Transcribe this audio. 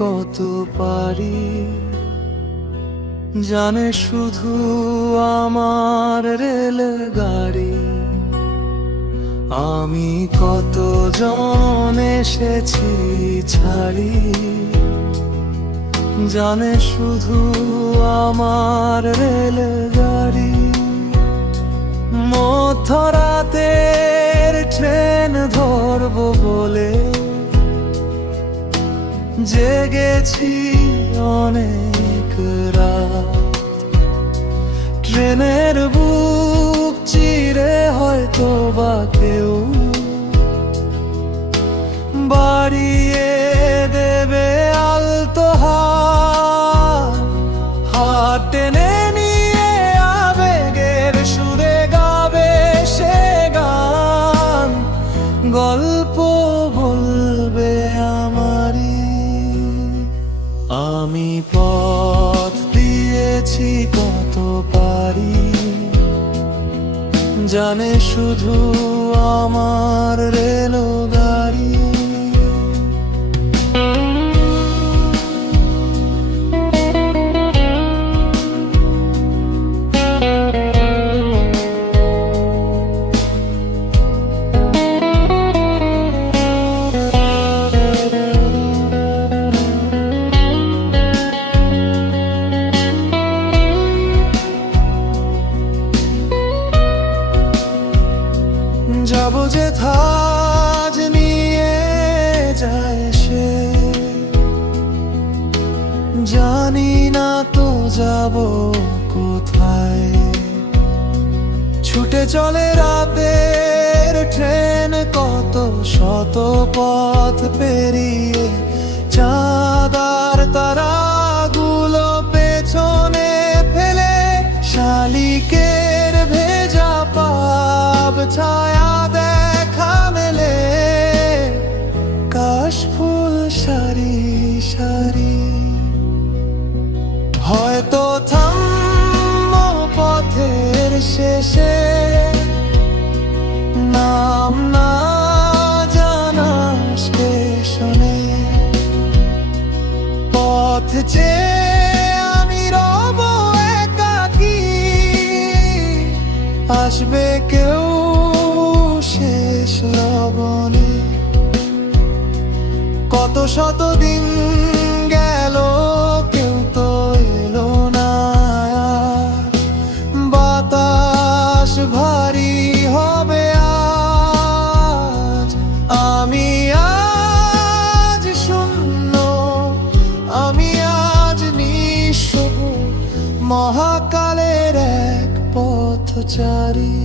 কত পারি, জানে শুধু আমার রেলগাড়ি। আমি কতজন এসেছি ছাড়ি, জানে শুধু আমার রেলগাড়ি। মধ্যরাতের ট্রেন ধরবো বলে জেগেছি অনেক রাত। ট্রেনের বুক চিরে হয়তো বা কেউ বাড়িয়ে দেবে আলতো হাত টেনে নিয়ে আবেগের সুরে গাবে সে গান। গল্প বলবে আমারই। আমি পথ দিয়েছি কত পারি, জানে শুধু আমার রেলগাড়ি। যাবো যে থাজ নিয়ে যায় সে, জানি না তো যাব কোথায়। ছুটে চলে রাতের ট্রেন কত শত পথ পেরিয়ে, চাঁদার তারাগুলো পেছনে ফেলে। শালিকের ভেজা পাব ছায়া দেখা মেলে, কাশফুল সারি সারি। হয়তো থামবো পথের শেষে, নাম না জানা স্টেশনে। পথ চেয়ে আমি রব একাকী, আসবে কেউ শেষ লবণে। কত শত দিন গেল কেউ তো এলো না, বাতাস ভারী হবে আজ। আমি আজ শূন্য, আমি আজ নিঃস্ব, মহাকালের এক পথচারী।